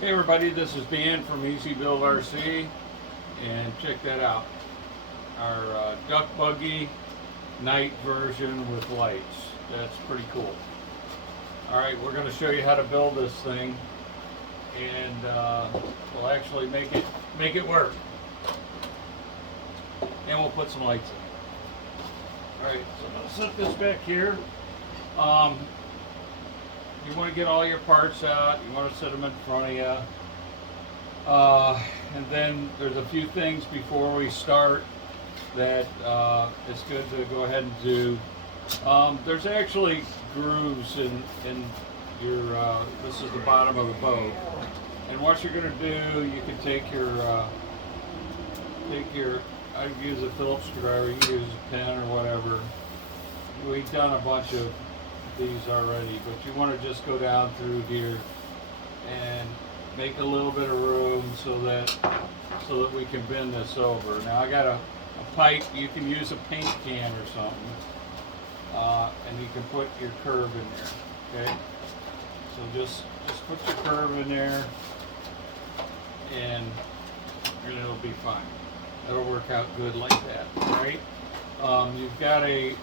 Hey everybody, this is Dan from Easy Build RC, and check that out. Our duck buggy night version with lights. That's pretty cool. Alright, we're going to show you how to build this thing, and we'll actually make it work. And we'll put some lights in. Alright, so I'm going to set this back here. You want to get all your parts out. You want to set them in front of you. And then there's a few things before we start that it's good to go ahead and do. There's actually grooves in your, this is the bottom of the boat. And what you're going to do, you can take your, I'd use a Phillips screwdriver, you can use a pen or whatever. We've done a bunch of these already, but you want to just go down through here and make a little bit of room so that we can bend this over. Now I got a pipe. You can use a paint can or something, and you can put your curve in there. Okay, so just put your curve in there, and it'll be fine. It'll work out good like that. All right. You've got a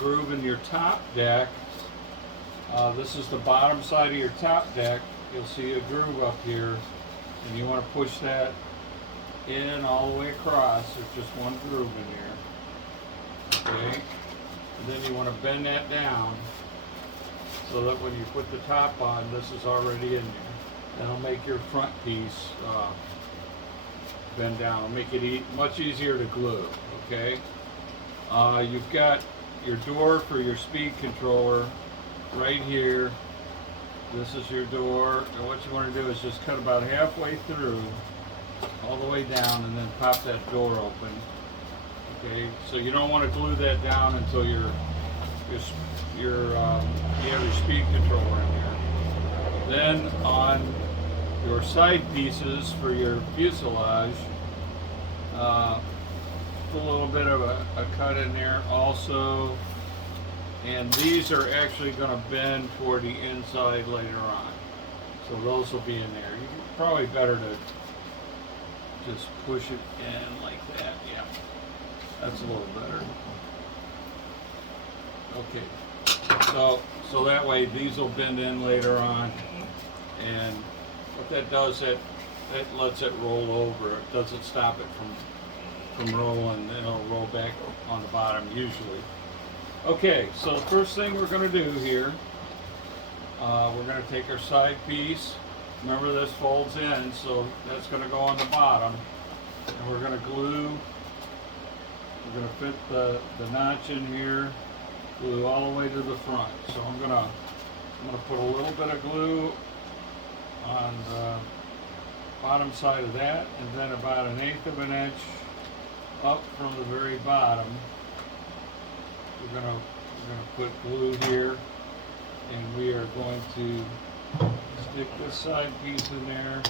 groove in your top deck. This is the bottom side of your top deck. You'll see a groove up here, and you want to push that in all the way across. There's just one groove in here. Okay? And then you want to bend that down so that when you put the top on, this is already in there. That'll make your front piece bend down. It'll make it much easier to glue. Okay? You've got your door for your speed controller right here. This is your door, and what you want to do is just cut about halfway through, all the way down, and then pop that door open. Okay, so you don't want to glue that down until you have your speed controller in here. Then on your side pieces for your fuselage, put a little bit of a cut in there also. And these are actually going to bend toward the inside later on. So those will be in there. Probably better to just push it in like that. Yeah, that's a little better. Okay, so that way these will bend in later on. And what that does, that lets it roll over. It doesn't stop it from rolling. It'll roll back on the bottom usually. Okay, so the first thing we're going to do here, we're going to take our side piece. Remember, this folds in, so that's going to go on the bottom. And we're going to glue, we're going to fit the notch in here, glue all the way to the front. So I'm going to put a little bit of glue on the bottom side of that, and then about 1/8 of an inch up from the very bottom. We're gonna put glue here, and we are going to stick this side piece in there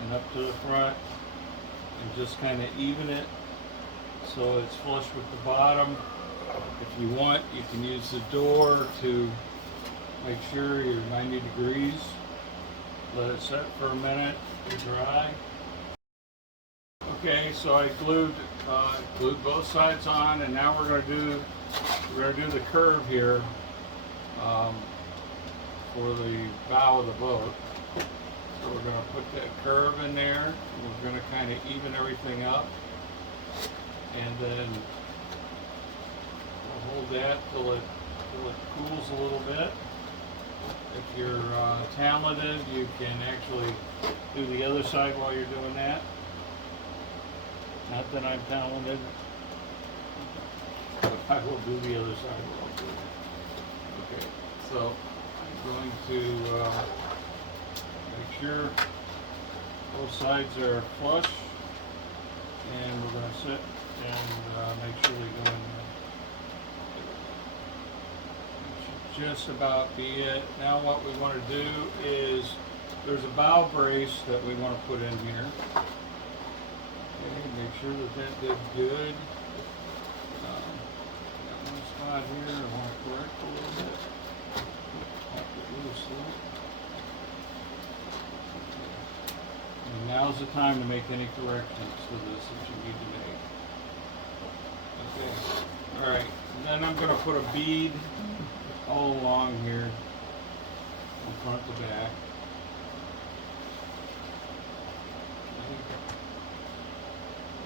and up to the front, and just kind of even it so it's flush with the bottom. If you want, you can use the door to make sure you're 90 degrees. Let it set for a minute to dry. Okay, so I glued both sides on, and now we're going to do the curve here for the bow of the boat. So we're going to put that curve in there, and we're going to kind of even everything up, and then we'll hold that till it cools a little bit. If you're talented, you can actually do the other side while you're doing that. Not that I'm talented, but I will do the other side while I'm doing it. Okay, so I'm going to make sure both sides are flush, and we're going to sit and make sure we go in there. That should just about be it. Now what we want to do is, there's a bow brace that we want to put in here. Okay, make sure that did good. Got one spot here I want to correct a little bit. Pop it loose. now's the time to make any corrections to this that you need to make. Okay, all right, and then I'm going to put a bead all along here, from front to back.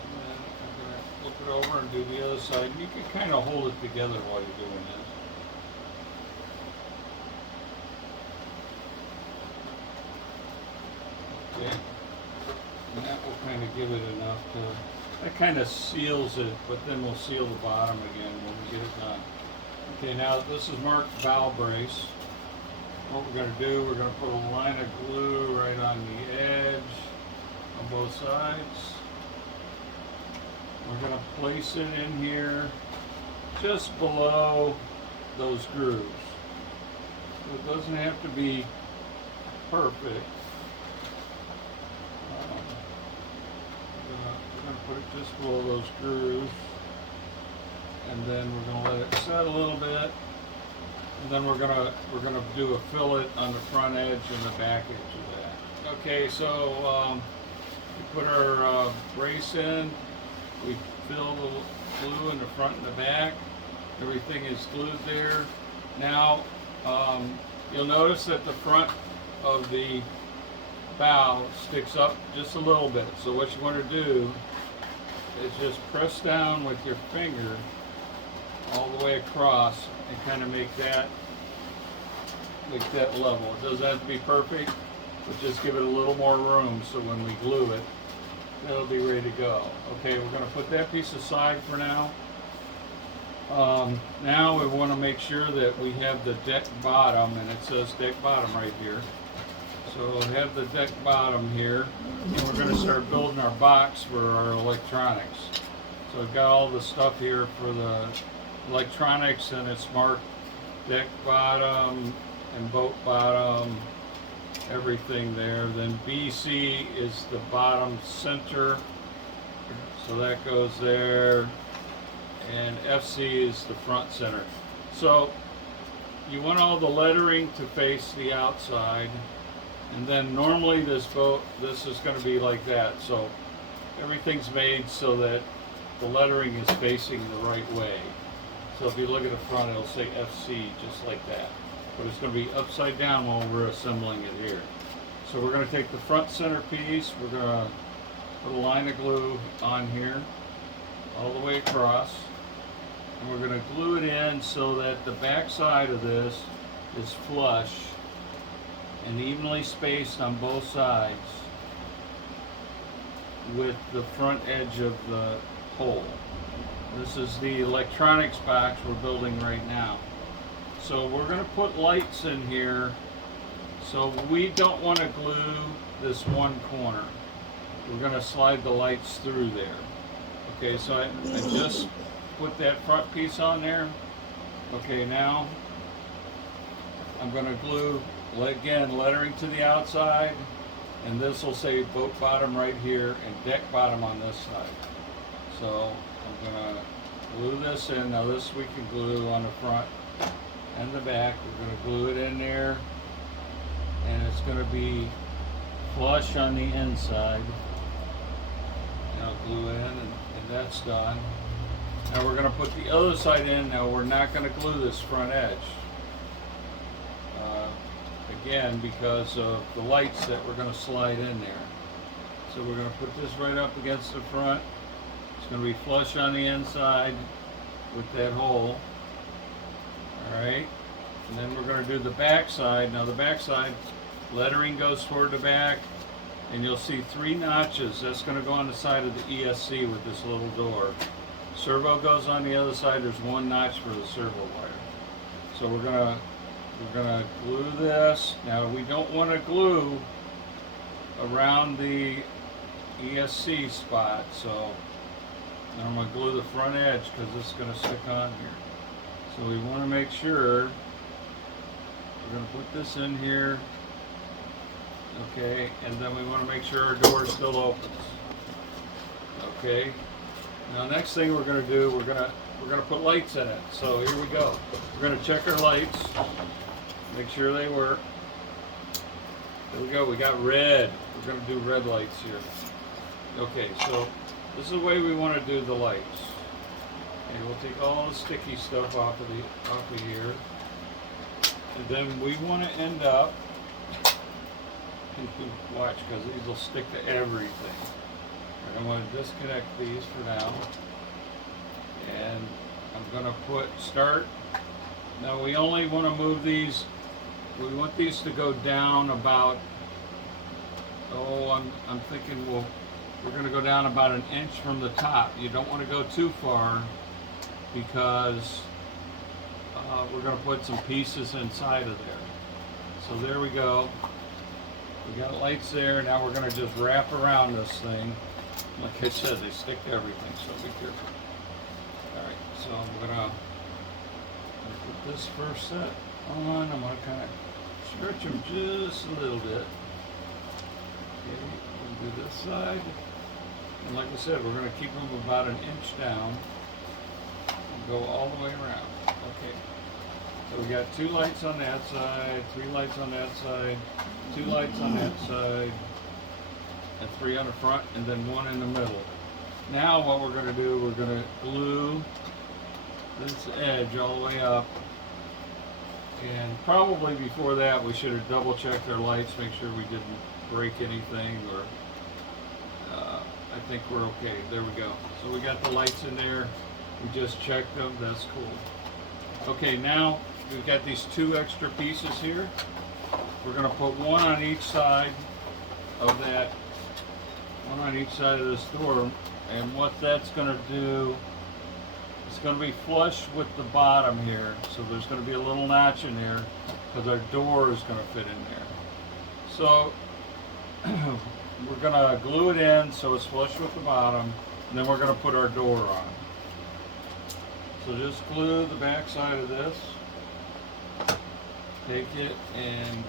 And then I'm going to flip it over and do the other side. You can kind of hold it together while you're doing this. Okay, and that will kind of give it enough to, that kind of seals it, but then we'll seal the bottom again when we get it done. Okay, now this is marked bow brace. What we're going to do, we're going to put a line of glue right on the edge on both sides. We're going to place it in here just below those grooves. So it doesn't have to be perfect. We're going to put it just below those grooves, and then we're going to let it set a little bit, and then we're going to do a fillet on the front edge and the back edge of that. Okay, so we put our brace in, we fill the glue in the front and the back, everything is glued there. Now you'll notice that the front of the bow sticks up just a little bit. So what you want to do is just press down with your finger all the way across and kind of make that level. It doesn't have to be perfect, but just give it a little more room so when we glue it, it'll be ready to go. Okay, we're going to put that piece aside for now. Now we want to make sure that we have the deck bottom, and it says deck bottom right here. So we'll have the deck bottom here, and we're going to start building our box for our electronics. So I've got all the stuff here for the electronics, and it's marked deck bottom and boat bottom, everything there. Then BC is the bottom center, so that goes there, and FC is the front center. So you want all the lettering to face the outside. And then normally this boat, this is going to be like that. So everything's made so that the lettering is facing the right way. So if you look at the front, it'll say FC just like that. But it's going to be upside down while we're assembling it here. So we're going to take the front center piece, we're going to put a line of glue on here, all the way across. And we're going to glue it in so that the back side of this is flush and evenly spaced on both sides with the front edge of the hole. This is the electronics box we're building right now. So we're going to put lights in here, so we don't want to glue this one corner. We're going to slide the lights through there. Okay, so I just put that front piece on there. Okay, now I'm going to glue, again, lettering to the outside, and this will say boat bottom right here and deck bottom on this side. So I'm going to glue this in. Now this we can glue on the front and the back. We're going to glue it in there, and it's going to be flush on the inside. And I'll glue in, and that's done. Now we're going to put the other side in. Now we're not going to glue this front edge. Again, because of the lights that we're going to slide in there. So we're going to put this right up against the front. It's going to be flush on the inside with that hole. Alright, and then we're going to do the back side. Now the back side, lettering goes toward the back, and you'll see 3 notches. That's going to go on the side of the ESC with this little door. Servo goes on the other side. There's 1 notch for the servo wire. So we're going to glue this. Now we don't want to glue around the ESC spot, so I'm going to glue the front edge because this is going to stick on here. So we want to make sure, we're going to put this in here, okay, and then we want to make sure our door still opens. Okay, now next thing we're going to do, we're going to put lights in it. So here we go. We're going to check our lights, make sure they work. There we go, we got red. We're gonna do red lights here. Okay, so this is the way we want to do the lights. Okay, we'll take all the sticky stuff off of here. And then we want to end up, watch, because these will stick to everything. Right, I'm going to disconnect these for now. And I'm going to start. Now we only want to move these, we want these to go down about, I'm thinking we're going to go down about an inch from the top. You don't want to go too far because we're going to put some pieces inside of there. So there we go. We got lights there. Now we're going to just wrap around this thing. Like I said, they stick to everything, so be careful. Alright, so I'm going to put this first set on. I'm going to kind of stretch them just a little bit. Okay, we'll do this side. And like I said, we're going to keep them about an inch down and go all the way around. Okay. So we got 2 lights on that side, 3 lights on that side, 2 lights on that side, and 3 on the front, and then 1 in the middle. Now what we're going to do, we're going to glue this edge all the way up. And probably before that, we should have double checked our lights, make sure we didn't break anything, or I think we're okay. There we go. So we got the lights in there. We just checked them. That's cool. Okay, now we've got these 2 extra pieces here. We're going to put 1 on each side of that, 1 on each side of this door. And what that's going to do, it's going to be flush with the bottom here. So there's going to be a little notch in there because our door is going to fit in there. So we're going to glue it in so it's flush with the bottom, and then we're going to put our door on. So just glue the back side of this, take it and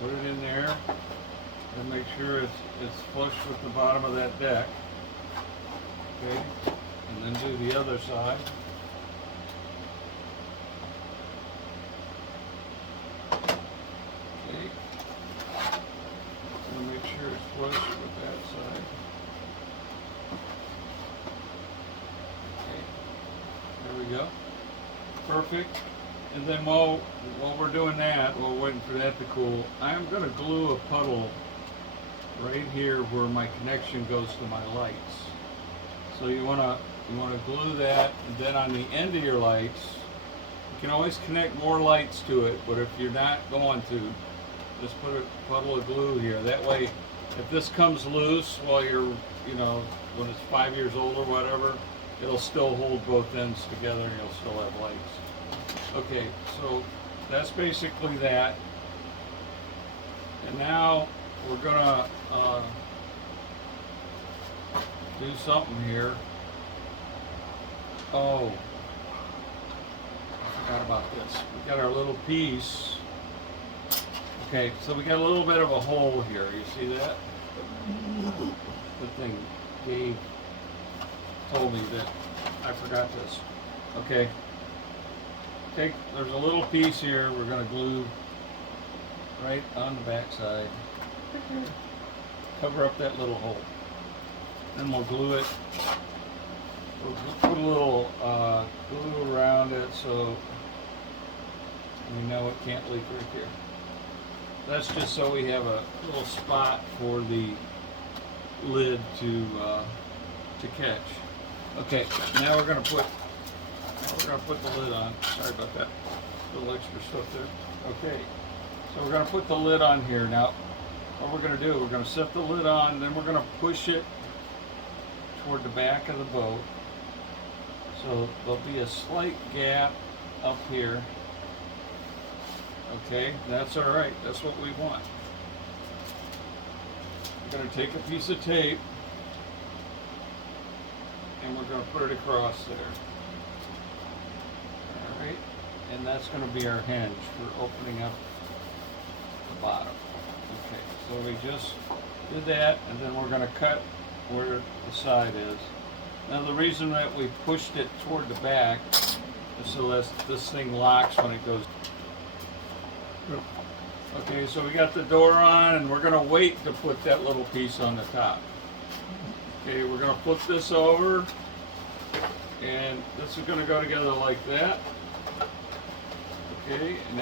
put it in there, and make sure it's flush with the bottom of that deck. Okay, and then do the other side. Okay. So make sure it's flush with that side. Okay. There we go. Perfect. And then while we're doing that, while we're waiting for that to cool, I'm going to glue a puddle right here where my connection goes to my lights. So you want to glue that, and then on the end of your lights, you can always connect more lights to it, but if you're not going to, just put a puddle of glue here. That way, if this comes loose while you're, when it's 5 years old or whatever, it'll still hold both ends together and you'll still have lights. Okay, so that's basically that. And now we're gonna do something here. Oh, I forgot about this. We got our little piece. Okay, so we got a little bit of a hole here. You see that? Good thing Dave told me that I forgot this. Okay. There's a little piece here we're going to glue right on the back side. Cover up that little hole. Then we'll glue it. We'll put a little glue around it so we know it can't leak right here. That's just so we have a little spot for the lid to catch. Okay, now we're going to put the lid on. Sorry about that. A little extra stuff there. Okay, so we're going to put the lid on here. Now, what we're going to do, we're going to set the lid on, then we're going to push it toward the back of the boat. So there'll be a slight gap up here. Okay, that's all right. That's what we want. We're going to take a piece of tape and we're going to put it across there. All right, and that's going to be our hinge for opening up the bottom. Okay, so we just did that, and then we're going to cut where the side is. Now the reason that we pushed it toward the back is so that this thing locks when it goes. Okay, so we got the door on, and we're gonna wait to put that little piece on the top. Okay, we're gonna flip this over, and this is gonna go together like that. Okay, and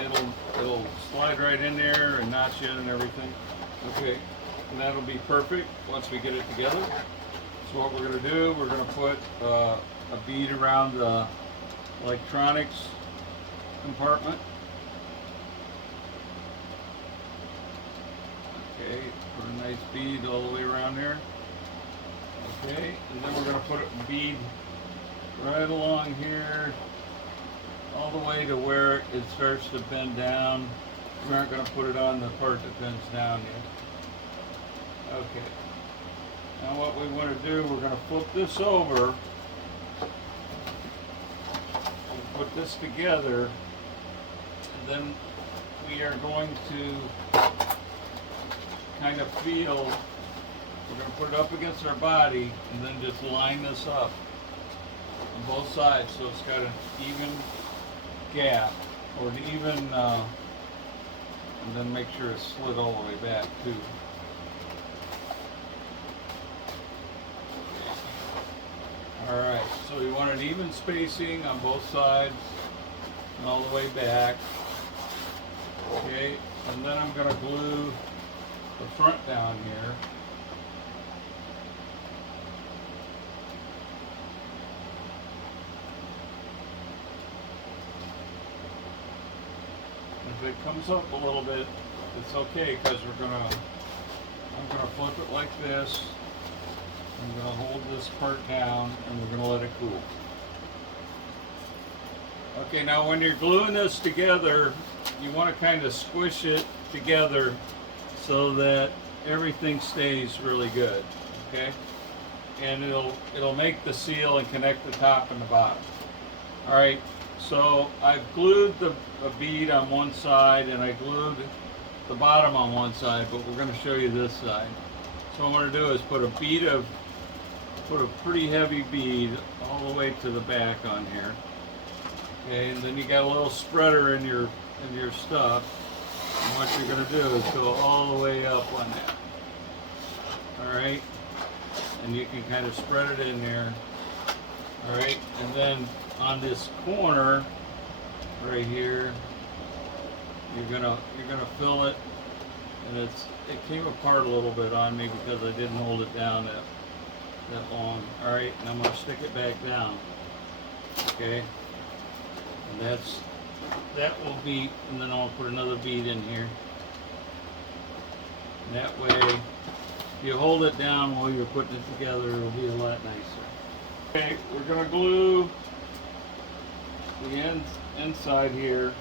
it'll slide right in there and notch in and everything. Okay, and that'll be perfect once we get it together. So what we're gonna do, we're gonna put a bead around the electronics compartment. Okay, put a nice bead all the way around there. Okay, and then we're going to put a bead right along here, all the way to where it starts to bend down. We aren't going to put it on the part that bends down yet. Okay, now what we want to do, we're going to flip this over, and put this together, and then we are going to kind of feel, we're going to put it up against our body and then just line this up on both sides so it's got an even gap, or an even, and then make sure it's slid all the way back too. Alright, so you want an even spacing on both sides and all the way back. Okay, and then I'm going to glue the front down here. If it comes up a little bit, it's okay, because I'm gonna flip it like this. I'm gonna hold this part down, and we're gonna let it cool. Okay, now when you're gluing this together, you want to kind of squish it together so that everything stays really good, okay? And it'll make the seal and connect the top and the bottom. All right, so I've glued a bead on one side, and I glued the bottom on one side, but we're going to show you this side. So what I'm going to do is put a pretty heavy bead all the way to the back on here. Okay, and then you got a little spreader in your stuff. And what you're going to do is go all the way up on that. Alright? And you can kind of spread it in there. Alright? And then on this corner, right here, you're gonna fill it. And it came apart a little bit on me because I didn't hold it down that long. Alright? And I'm going to stick it back down. Okay? And that will be, and then I'll put another bead in here. And that way, if you hold it down while you're putting it together, it'll be a lot nicer. Okay, we're going to glue the inside here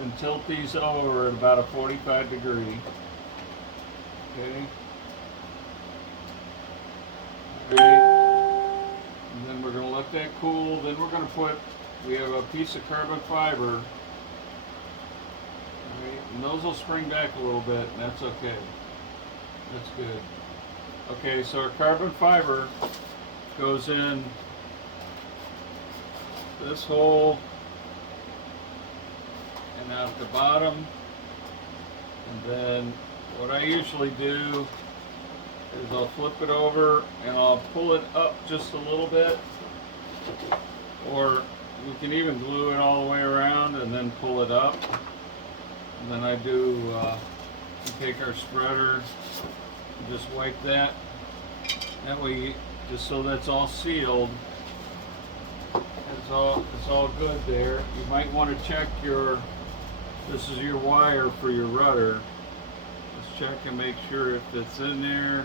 and tilt these over at about a 45 degree. Okay. Alright. And then we're going to let that cool. Then we're going to we have a piece of carbon fiber. And those will spring back a little bit, and that's okay. That's good. Okay, so our carbon fiber goes in this hole and out the bottom. And then what I usually do is I'll flip it over and I'll pull it up just a little bit, or we can even glue it all the way around and then pull it up. And then I do, we take our spreader and just wipe that. That way, just so that's all sealed. It's all good there. You might want to check this is your wire for your rudder. Just check and make sure if it's in there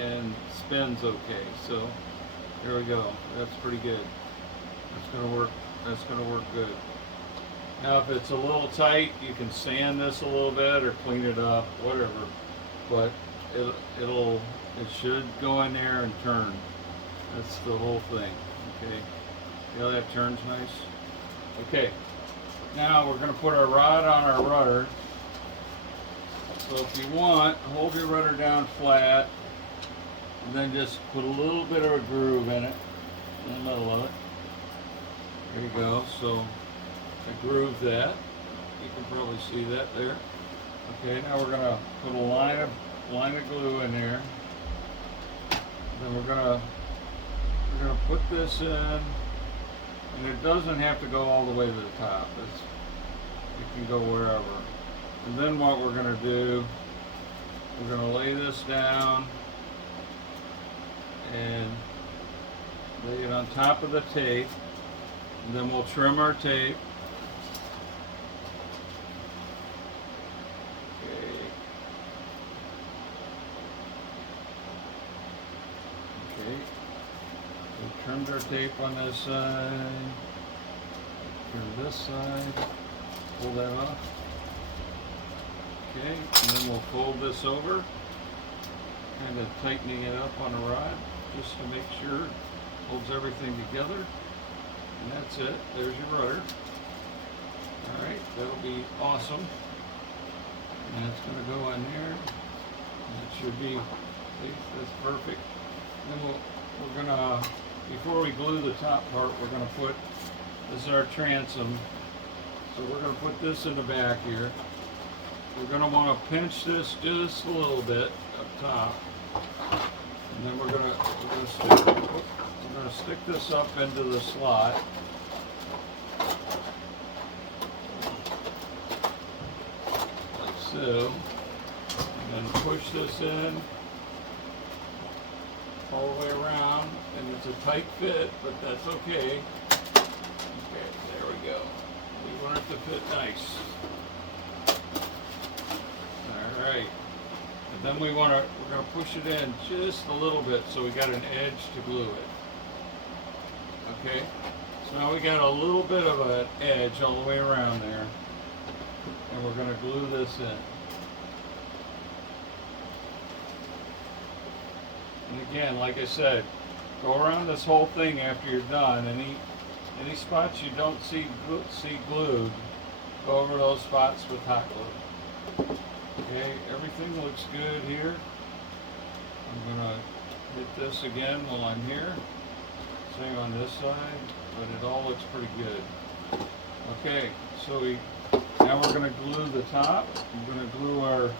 and spins okay. So there we go. That's pretty good. That's gonna work good. Now if it's a little tight, you can sand this a little bit or clean it up, whatever. But it should go in there and turn. That's the whole thing. Okay. See how that turns nice? Okay. Now we're gonna put our rod on our rudder. So if you want, hold your rudder down flat and then just put a little bit of a groove in it, in the middle of it. There you go. So I groove that. You can probably see that there. Okay, now we're gonna put a line of glue in there. Then we're gonna put this in, and it doesn't have to go all the way to the top. It can go wherever. And then what we're gonna do, we're gonna lay this down and lay it on top of the tape, and then we'll trim our tape. Okay. We trimmed our tape on this side. Trim this side. Pull that off. Okay, and then we'll fold this over, kind of tightening it up on a rod, just to make sure it holds everything together. And that's it. There's your rudder. All right, that'll be awesome. And it's going to go in there. And it should be, see, that's perfect. Then we're gonna, before we glue the top part, we're gonna put, this is our transom. So we're gonna put this in the back here. We're gonna want to pinch this just a little bit up top. And then we're gonna stick this up into the slot. Like so. And then push this in all the way around, and it's a tight fit, but that's okay. Okay, there we go. We want it to fit nice. All right, and then we're gonna push it in just a little bit so we got an edge to glue it. Okay, so now we got a little bit of an edge all the way around there, and we're gonna glue this in. And again, like I said, go around this whole thing after you're done. Any spots you don't see glued, go over those spots with hot glue. Okay, everything looks good here. I'm gonna hit this again while I'm here. Same on this side, but it all looks pretty good. Okay, so now we're gonna glue the top. We're gonna glue our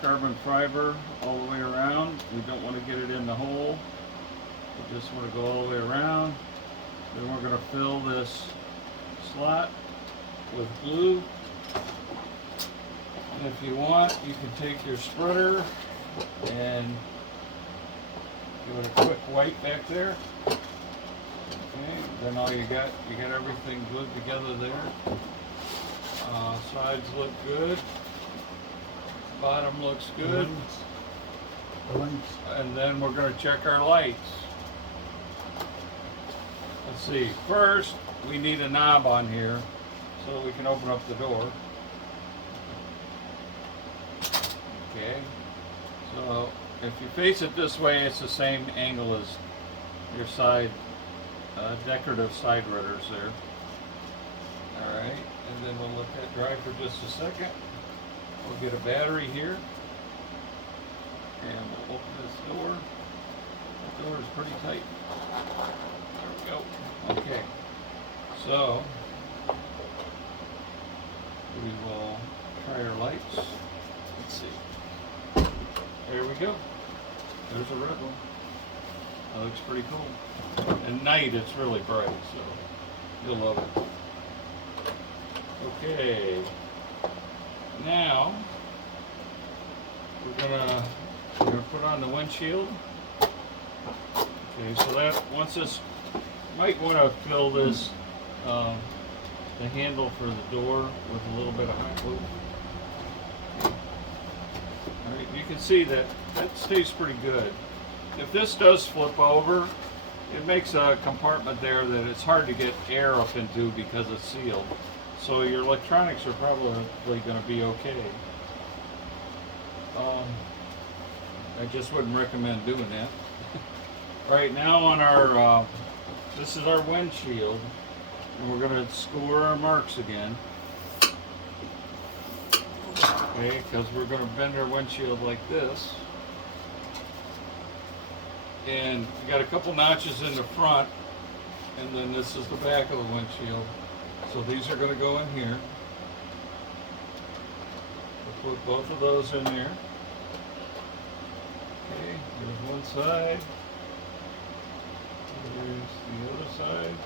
carbon fiber all the way around. We don't want to get it in the hole. We just want to go all the way around. Then we're going to fill this slot with glue. And if you want, you can take your spreader and give it a quick wipe back there. Okay, then all you got everything glued together there. Sides look good. Bottom looks good. And then we're going to check our lights. Let's see. First, we need a knob on here so that we can open up the door. Okay. So if you face it this way, it's the same angle as your side decorative side rudders there. All right. And then we'll let that dry for just a second. We'll get a battery here, and we'll open this door. That door is pretty tight. There we go. Okay, so we will try our lights. Let's see. There we go. There's a red one. That looks pretty cool. At night it's really bright, so you'll love it. Okay. Now we're gonna put on the windshield. Okay, so that once this, might want to fill this the handle for the door with a little bit of hot glue. All right, you can see that stays pretty good. If this does flip over, it makes a compartment there that it's hard to get air up into because it's sealed. So your electronics are probably going to be okay. I just wouldn't recommend doing that. Right now on our, this is our windshield, and we're going to score our marks again. Okay, because we're going to bend our windshield like this. And we got a couple notches in the front, and then this is the back of the windshield. So these are going to go in here. We'll put both of those in there. Okay, here's one side. Here's the other side.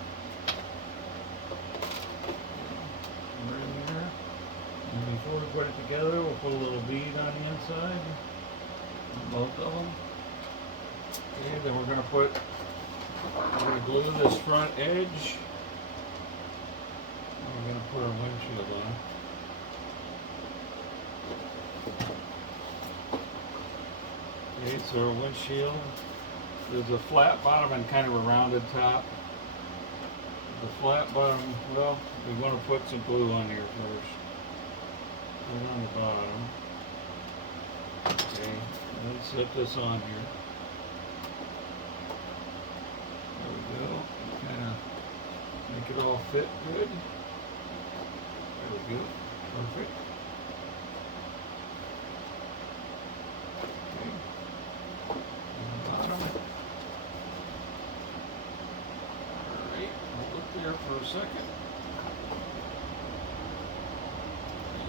We're in there. And before we put it together, we'll put a little bead on the inside. On both of them. Okay, then we're going to glue this front edge. And we're going to put our windshield on. Okay, so our windshield, there's a flat bottom and kind of a rounded top. The flat bottom, well, we want to put some glue on here first. Put it on the bottom. Okay, and then set this on here. There we go. Kind of make it all fit good. There we go. Perfect. For a second,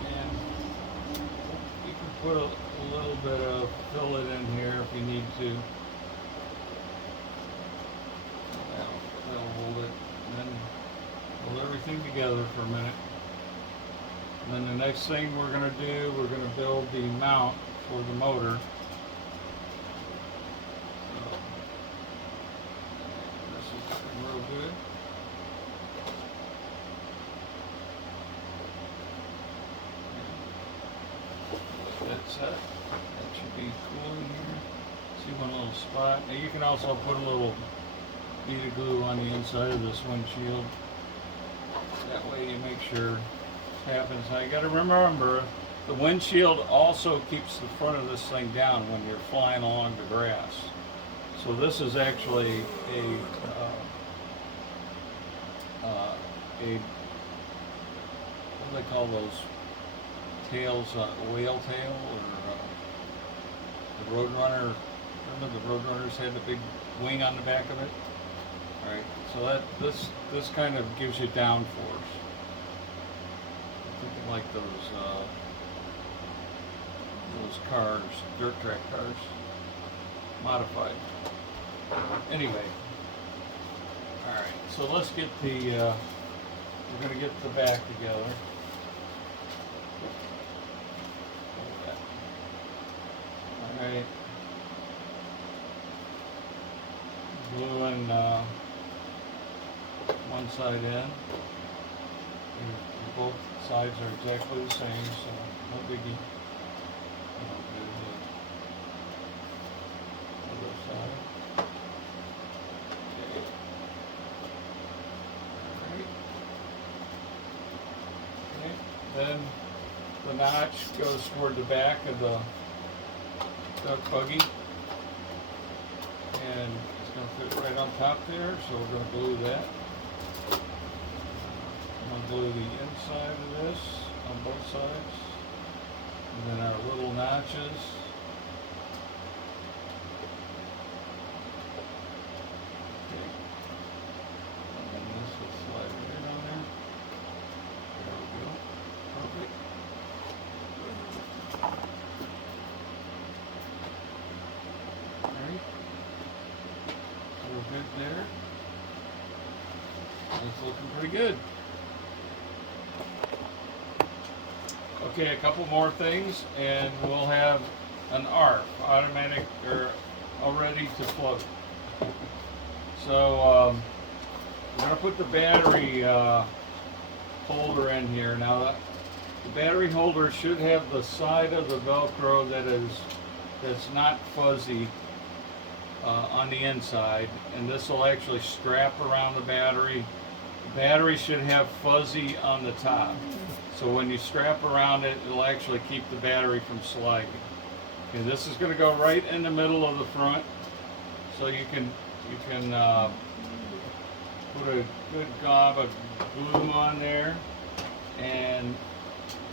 and you can put a little bit of fillet in here if you need to. That'll hold it, and then hold everything together for a minute. And then the next thing we're going to do, we're going to build the mount for the motor. So, this is real good. That's that. That should be cool in here. See one little spot. Now you can also put a little bead of glue on the inside of this windshield. That way you make sure it happens. Now you got to remember, the windshield also keeps the front of this thing down when you're flying along the grass. So this is actually what do they call those? Tails, whale tail, or the Roadrunner. Remember the Roadrunners had the big wing on the back of it? Alright, so that this kind of gives you downforce. Thinking like those cars, dirt track cars, modified. Anyway, alright, so let's get the, we're going to get the back together. Alright, gluing one side in. Both sides are exactly the same, so no biggie. I'll do the other side. Okay. Alright. Okay. Then the notch goes toward the back of the Buggy, and it's going to fit right on top there, so we're going to glue that. I'm going to glue the inside of this on both sides, and then our little notches. Okay. And then this will slide right on there. There we go. Perfect. Good there. It's looking pretty good. Okay, a couple more things and we'll have an ARP, automatic or all ready to float. So we're going to put the battery holder in here. Now the battery holder should have the side of the Velcro that's not fuzzy on the inside, and this will actually strap around the battery. The battery should have fuzzy on the top, so when you strap around it, it'll actually keep the battery from sliding. Okay, this is going to go right in the middle of the front, so you can put a good gob of glue on there and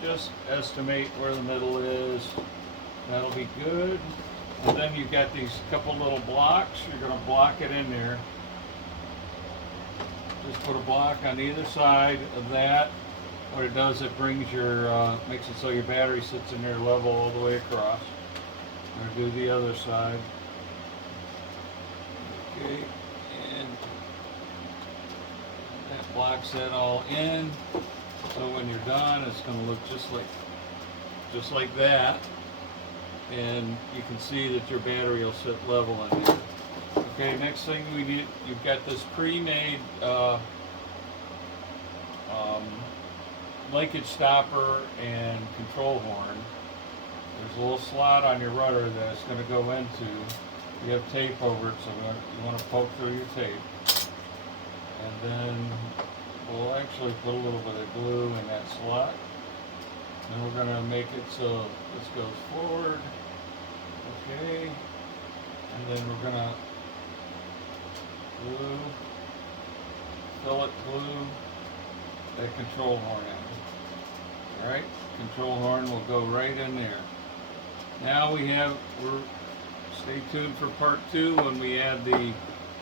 just estimate where the middle is. That'll be good. And then you've got these couple little blocks. You're going to block it in there. just put a block on either side of that. What it does, it brings your, makes it so your battery sits in there level all the way across. I'm going to do the other side. Okay, and that blocks that all in. So when you're done, it's going to look just like that. And you can see that your battery will sit level in there. Okay, next thing we need, you've got this pre-made linkage stopper and control horn. There's a little slot on your rudder that it's going to go into. You have tape over it, so you want to poke through your tape. And then we'll actually put a little bit of glue in that slot. And we're going to make it so this goes forward. Okay. And then we're going to glue, fillet glue that control horn in. Alright, control horn will go right in there. Now stay tuned for part 2 when we add the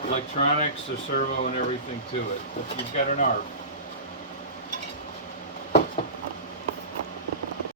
electronics, the servo, and everything to it. You've got an ARP.